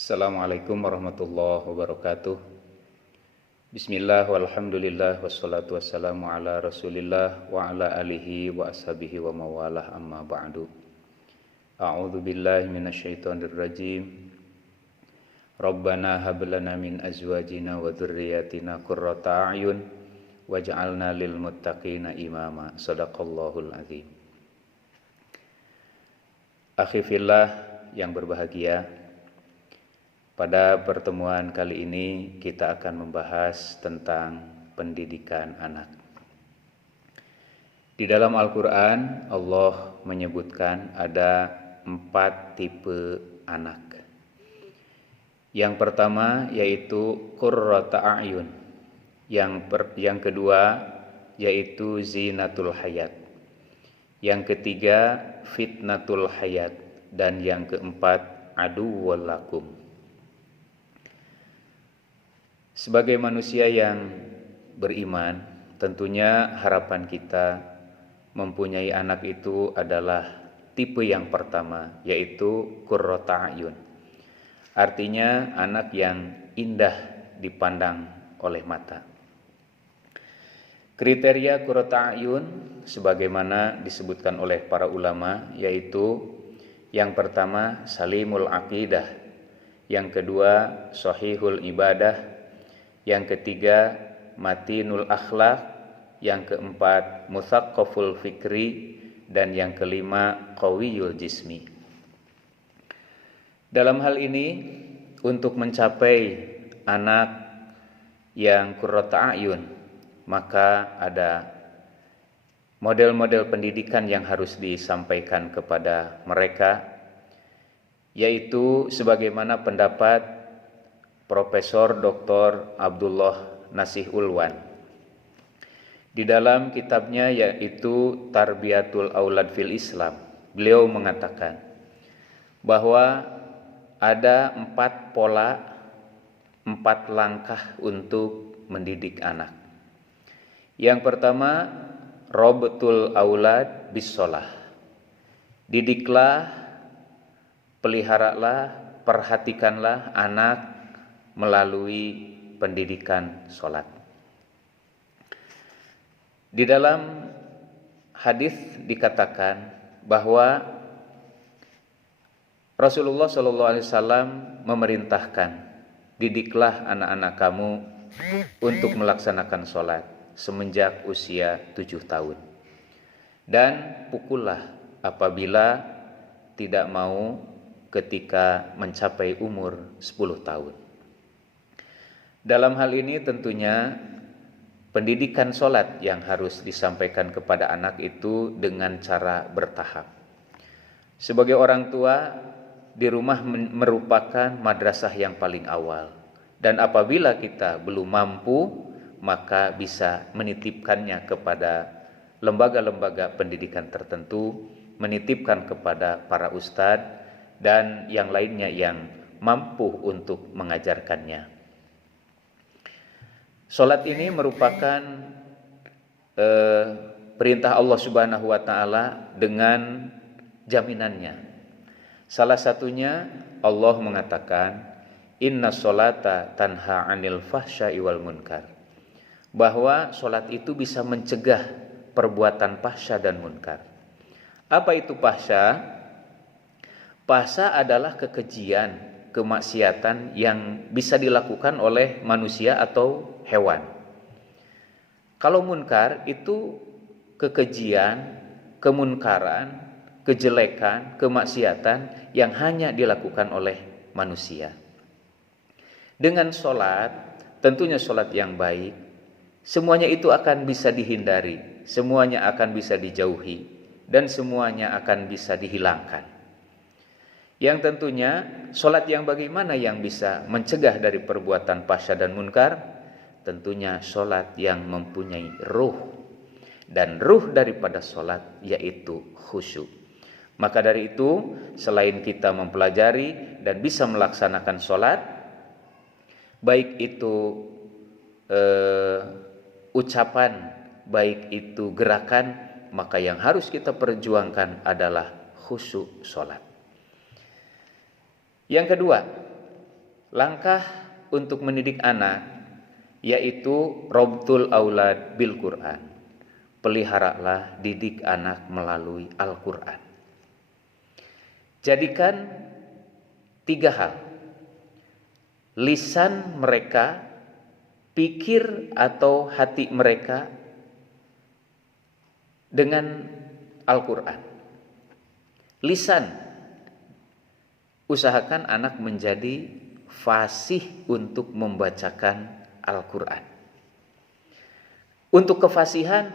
Assalamualaikum warahmatullahi wabarakatuh. Bismillah walhamdulillah wassalatu wassalamu ala rasulillah wa ala alihi wa ashabihi wa mawalah amma ba'du. A'udzu billahi minasyaitonir rajim. Rabbana hab lana min azwajina wa dzurriyyatina qurrata a'yun waj'alna lil muttaqina imama. Shadaqallahul azim. Akhi fillah yang berbahagia, pada pertemuan kali ini kita akan membahas tentang pendidikan anak. Di dalam Al-Quran Allah menyebutkan ada 4 tipe anak. Yang pertama yaitu qurrata a'yun. Yang kedua yaitu zinatul hayat. Yang ketiga fitnatul hayat. Dan yang keempat aduwwal lakum. Sebagai manusia yang beriman, tentunya harapan kita mempunyai anak itu adalah tipe yang pertama, yaitu qurrata a'yun. Artinya anak yang indah dipandang oleh mata. Kriteria qurrata a'yun sebagaimana disebutkan oleh para ulama, yaitu yang pertama salimul aqidah, yang kedua sahihul ibadah, yang ketiga matinul akhlak, yang keempat mutsaqqaful fikri, dan yang kelima qawiyul jismi. Dalam hal ini untuk mencapai anak yang qurrata a'yun, maka ada model-model pendidikan yang harus disampaikan kepada mereka, yaitu sebagaimana pendapat Profesor Dr. Abdullah Nasih Ulwan di dalam kitabnya yaitu Tarbiyatul Aulad fil Islam. Beliau mengatakan bahwa ada 4 pola, 4 langkah untuk mendidik anak. Yang pertama, robtul aulad bis shalah. Didiklah, peliharalah, perhatikanlah anak melalui pendidikan sholat. Di dalam hadis dikatakan bahwa Rasulullah SAW memerintahkan, didiklah anak-anak kamu untuk melaksanakan sholat semenjak usia 7 tahun. Dan pukullah apabila tidak mau ketika mencapai umur 10 tahun. Dalam hal ini tentunya pendidikan sholat yang harus disampaikan kepada anak itu dengan cara bertahap. Sebagai orang tua, di rumah merupakan madrasah yang paling awal. Dan apabila kita belum mampu, maka bisa menitipkannya kepada lembaga-lembaga pendidikan tertentu, menitipkan kepada para ustadz dan yang lainnya yang mampu untuk mengajarkannya. Salat ini merupakan perintah Allah Subhanahu wa taala dengan jaminannya. Salah satunya Allah mengatakan inna sholata tanha 'anil fahsya'i wal munkar. Bahwa salat itu bisa mencegah perbuatan fahsya dan munkar. Apa itu fahsya? Fahsya adalah kekejian, kemaksiatan yang bisa dilakukan oleh manusia atau hewan. Kalau munkar itu kekejian, kemunkaran, kejelekan, kemaksiatan yang hanya dilakukan oleh manusia. Dengan sholat, tentunya sholat yang baik, semuanya itu akan bisa dihindari, semuanya akan bisa dijauhi, dan semuanya akan bisa dihilangkan. Yang tentunya sholat yang bagaimana yang bisa mencegah dari perbuatan fahsya dan munkar? Tentunya sholat yang mempunyai ruh. Dan ruh daripada sholat yaitu khusyuk. Maka dari itu selain kita mempelajari dan bisa melaksanakan sholat, baik itu ucapan, baik itu gerakan, maka yang harus kita perjuangkan adalah khusyuk sholat. Yang kedua, Langkah untuk mendidik anak yaitu robtul aulad bil Quran. Peliharalah, didik anak melalui Al-Quran. Jadikan 3 hal. Lisan mereka, pikir atau hati mereka dengan Al-Quran. Lisan, usahakan anak menjadi fasih untuk membacakan Al-Quran. Untuk kefasihan,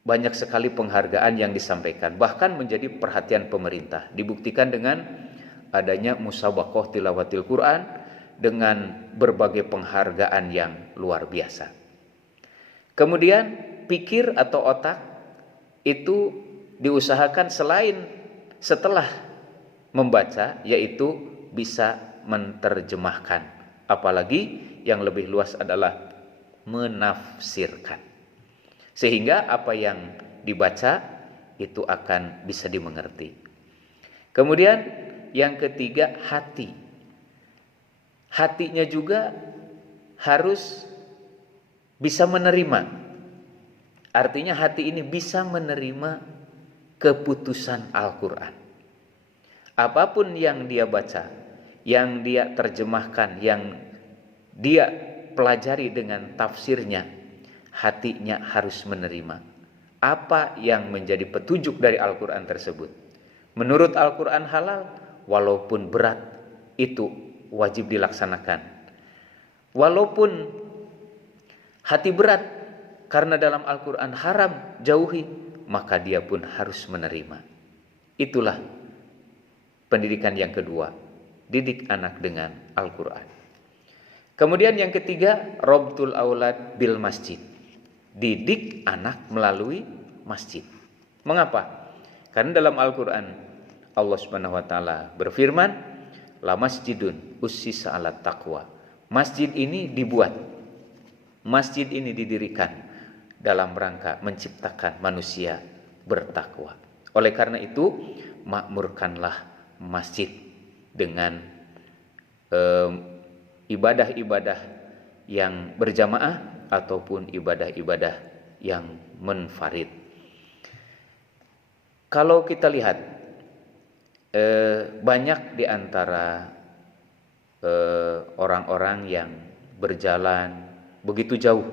banyak sekali penghargaan yang disampaikan, bahkan menjadi perhatian pemerintah. Dibuktikan dengan adanya musabaqah tilawatil Quran dengan berbagai penghargaan yang luar biasa. Kemudian pikir atau otak itu diusahakan selain setelah membaca, yaitu bisa menerjemahkan. Apalagi yang lebih luas adalah menafsirkan. Sehingga apa yang dibaca itu akan bisa dimengerti. Kemudian yang ketiga, hati. Hatinya juga harus bisa menerima. Artinya hati ini bisa menerima keputusan Al-Quran. Apapun yang dia baca, yang dia terjemahkan, yang dia pelajari dengan tafsirnya, hatinya harus menerima apa yang menjadi petunjuk dari Al-Quran tersebut. Menurut Al-Quran halal, walaupun berat, itu wajib dilaksanakan. Walaupun hati berat, karena dalam Al-Quran haram, jauhi, maka dia pun harus menerima. Itulah pendidikan yang kedua, didik anak dengan Al-Quran. Kemudian yang ketiga, robtul aulad bil masjid. Didik anak melalui masjid. Mengapa? Karena dalam Al-Quran Allah Subhanahu wa taala berfirman, la masjidun ussisa 'alat taqwa. Masjid ini dibuat, masjid ini didirikan dalam rangka menciptakan manusia bertakwa. Oleh karena itu, makmurkanlah masjid dengan ibadah-ibadah yang berjamaah ataupun ibadah-ibadah yang munfarid. Kalau kita lihat banyak di antara orang-orang yang berjalan begitu jauh,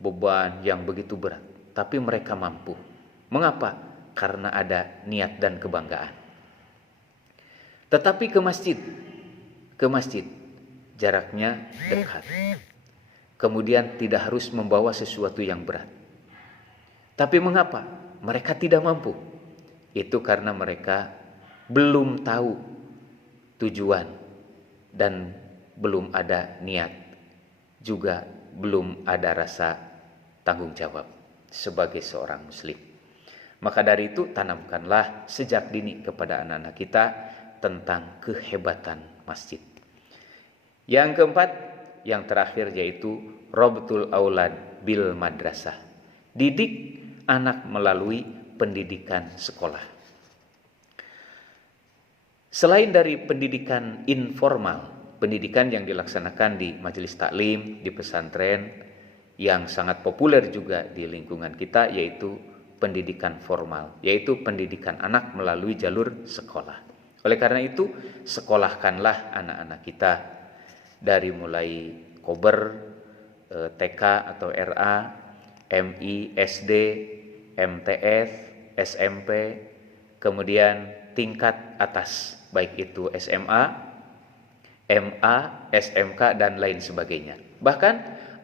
beban yang begitu berat, tapi mereka mampu. Mengapa? Karena ada niat dan kebanggaan. Tetapi ke masjid jaraknya dekat. Kemudian tidak harus membawa sesuatu yang berat. Tapi mengapa mereka tidak mampu? Itu karena mereka belum tahu tujuan dan belum ada niat, juga belum ada rasa tanggung jawab sebagai seorang muslim. Maka dari itu, tanamkanlah sejak dini kepada anak-anak kita tentang kehebatan masjid. Yang keempat, yang terakhir, yaitu robtul aulad bil madrasah. Didik anak melalui pendidikan sekolah. Selain dari pendidikan informal, pendidikan yang dilaksanakan di majelis taklim, di pesantren, yang sangat populer juga di lingkungan kita, yaitu pendidikan formal, yaitu pendidikan anak melalui jalur sekolah. Oleh karena itu, sekolahkanlah anak-anak kita dari mulai kober, TK atau RA, MI, SD, MTS, SMP, kemudian tingkat atas, baik itu SMA, MA, SMK, dan lain sebagainya. Bahkan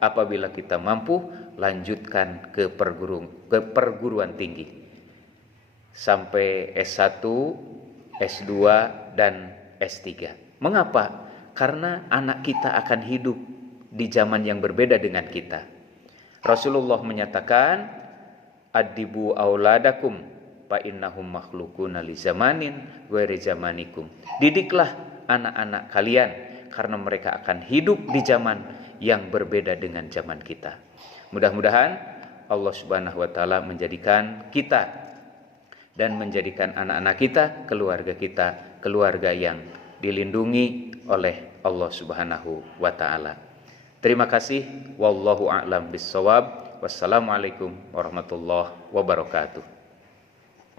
apabila kita mampu, lanjutkan ke perguruan tinggi sampai S1, S2, dan S3. Mengapa? Karena anak kita akan hidup di zaman yang berbeda dengan kita. Rasulullah menyatakan, adibu auladakum fa innahum makhluquna li zamanin ghairi zamanikum. Didiklah anak-anak kalian karena mereka akan hidup di zaman yang berbeda dengan zaman kita. Mudah-mudahan Allah Subhanahu wa taala menjadikan kita dan menjadikan anak-anak kita, keluarga yang dilindungi oleh Allah Subhanahu wa taala. Terima kasih, wallahu a'lam bissawab. Wassalamualaikum warahmatullahi wabarakatuh.